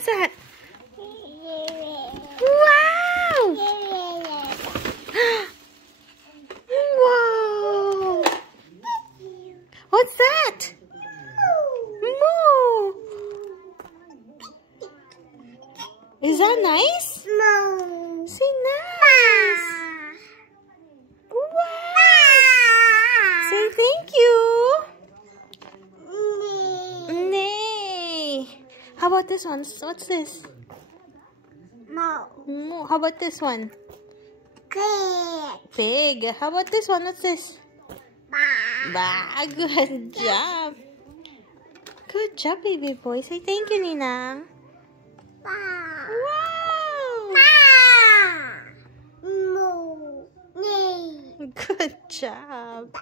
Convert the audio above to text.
What's that? Wow! Wow! What's that? Moo! Is that nice? No. Say nice! Wow! Say thank you! Nay! How about this one? What's this? No. Moo. How about this one? Good. Pig. How about this one? What's this? Bye. Bah, good job. Good job, baby boy. Say thank you, ninang. Bye. Wow! Bye. No. Good job.